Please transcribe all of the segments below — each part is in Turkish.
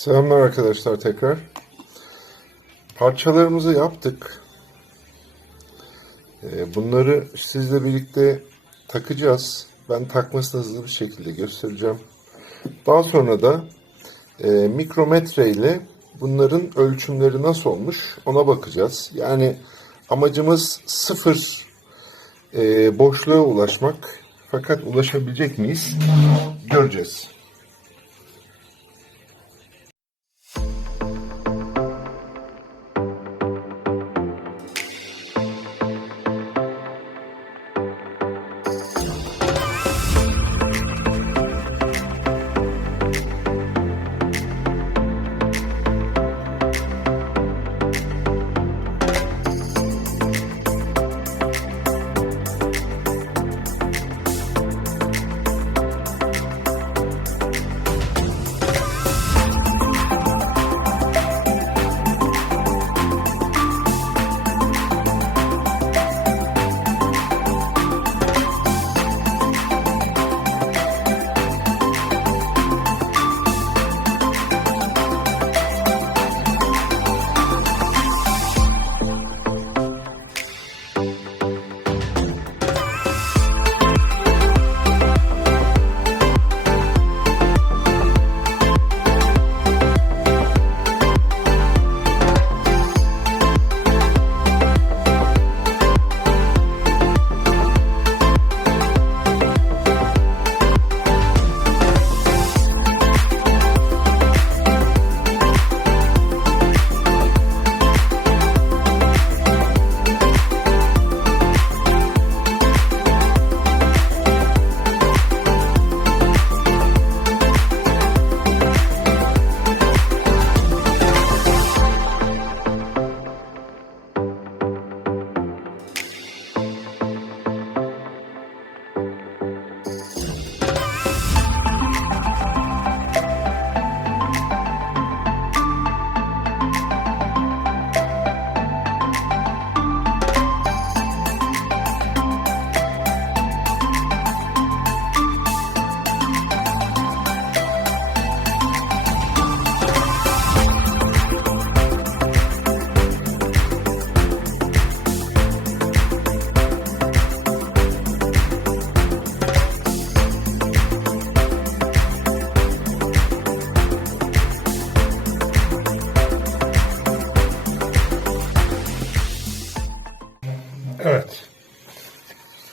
Selamlar arkadaşlar tekrar. Parçalarımızı yaptık. Ee, Bunları sizle birlikte takacağız. Ben takmasını hızlı bir şekilde göstereceğim. Daha sonra da e, mikrometre ile bunların ölçümleri nasıl olmuş ona bakacağız. Yani amacımız sıfır e, boşluğa ulaşmak. Fakat ulaşabilecek miyiz? Göreceğiz.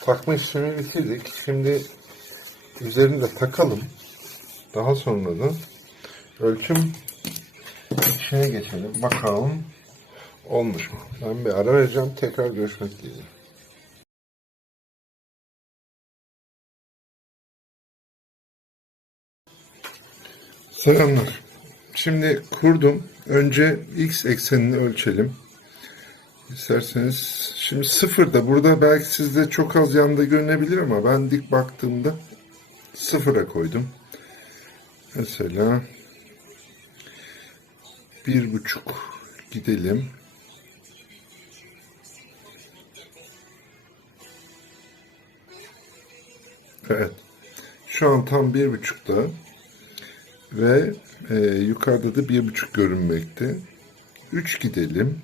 Takma işlemi bitirdik. Şimdi üzerini de takalım. Daha sonra da ölçüm işine geçelim. Bakalım olmuş mu? Ben bir ara vereceğim. Tekrar görüşmek dileğiyle. Selamlar. Şimdi kurdum. Önce x eksenini ölçelim. İsterseniz şimdi sıfırda burada belki sizde çok az yanda görünebilir ama ben dik baktığımda sıfıra koydum. Mesela bir buçuk gidelim. Evet. Şu an tam bir buçukta ve e, yukarıda da bir buçuk görünmekte. Üç gidelim.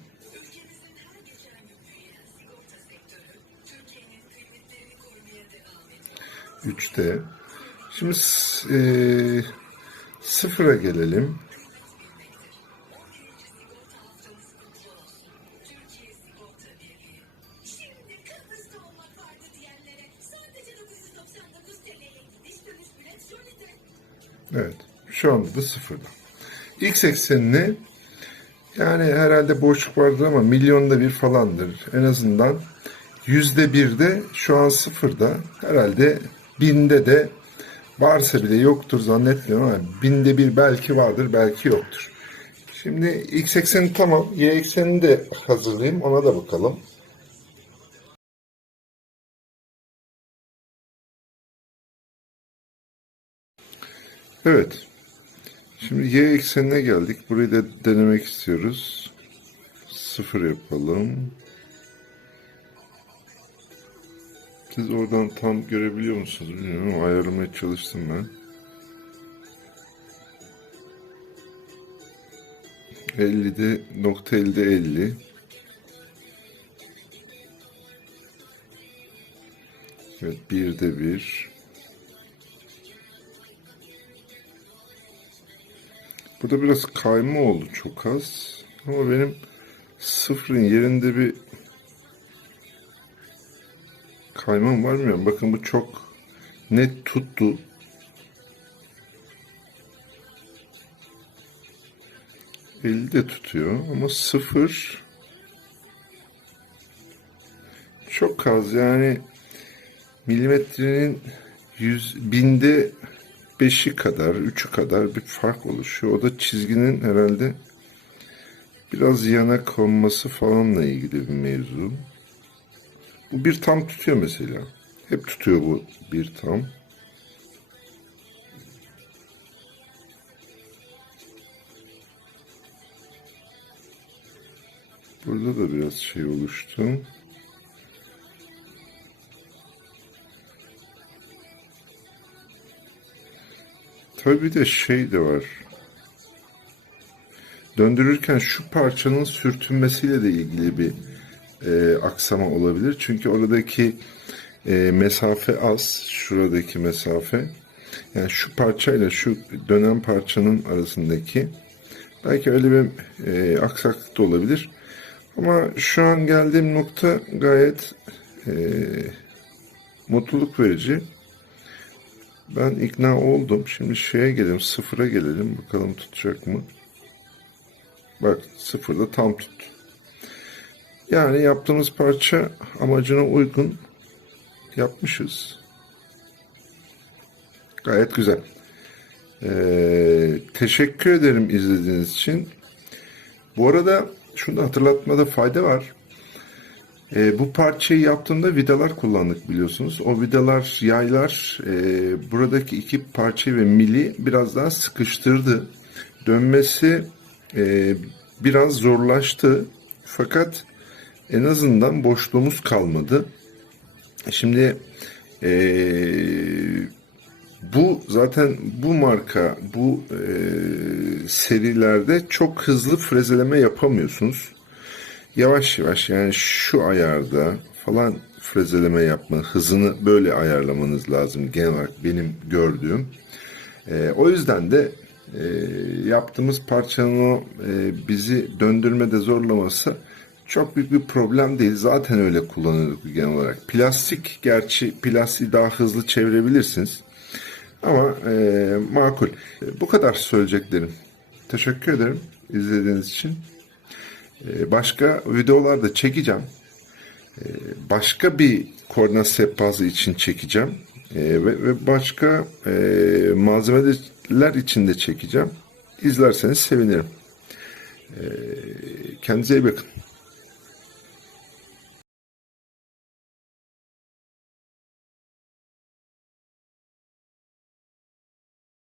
Üçte. Şimdi s- eee, sıfıra gelelim. Evet. Şu anda da sıfırda. X eksenini yani herhalde boşluk vardır ama milyonda bir falandır. En azından yüzde birde şu an sıfırda. Herhalde binde de varsa bile yoktur zannetmiyorum ama binde bir belki vardır belki yoktur. Şimdi x ekseni tamam. Y eksenini de hazırlayayım. Ona da bakalım. Evet. Şimdi y eksenine geldik. Burayı da denemek istiyoruz. Sıfır yapalım. Siz oradan tam görebiliyor musunuz bilmiyorum ama ayarlamaya çalıştım ben. 50'de nokta 50'de 50. Evet, 1'de 1. Burada biraz kayma oldu çok az. Ama benim sıfırın yerinde bir kaymam var mı? Bakın bu çok net tuttu. Elde tutuyor ama sıfır çok az yani milimetrenin yüz binde beşi kadar, üçü kadar bir fark oluşuyor. O da çizginin herhalde biraz yana konması falanla ilgili bir mevzu. Bir tam tutuyor mesela. Hep tutuyor bu bir tam. Burada da biraz şey oluştu. Tabii bir de şey de var. Döndürürken şu parçanın sürtünmesiyle de ilgili bir e, aksama olabilir. Çünkü oradaki e, mesafe az. Şuradaki mesafe. Yani şu parçayla şu dönen parçanın arasındaki belki öyle bir e, aksaklık da olabilir. Ama şu an geldiğim nokta gayet e, mutluluk verici. Ben ikna oldum. Şimdi şeye gelelim, sıfıra gelelim. Bakalım tutacak mı? Bak sıfırda tam tut. Yani yaptığımız parça amacına uygun yapmışız. Gayet güzel. Ee, teşekkür ederim izlediğiniz için. Bu arada şunu da hatırlatmada fayda var. E, bu parçayı yaptığımda vidalar kullandık biliyorsunuz. O vidalar, yaylar e, buradaki iki parçayı ve mili biraz daha sıkıştırdı. Dönmesi e, biraz zorlaştı. Fakat en azından boşluğumuz kalmadı. Şimdi e, bu zaten bu marka bu e, serilerde çok hızlı frezeleme yapamıyorsunuz yavaş yavaş yani şu ayarda falan frezeleme yapma hızını böyle ayarlamanız lazım genel olarak benim gördüğüm. E, o yüzden de e, yaptığımız parçanın o e, bizi döndürmede zorlaması çok büyük bir problem değil. Zaten öyle kullanıyorduk genel olarak. Plastik gerçi plastiği daha hızlı çevirebilirsiniz. Ama e, makul. E, bu kadar söyleyeceklerim. Teşekkür ederim izlediğiniz için. Ee, başka videolar da çekeceğim. Ee, başka bir koordinat sehpası için çekeceğim. Ee, ve, ve başka e, malzemeler için de çekeceğim. İzlerseniz sevinirim. Kendinize iyi bakın.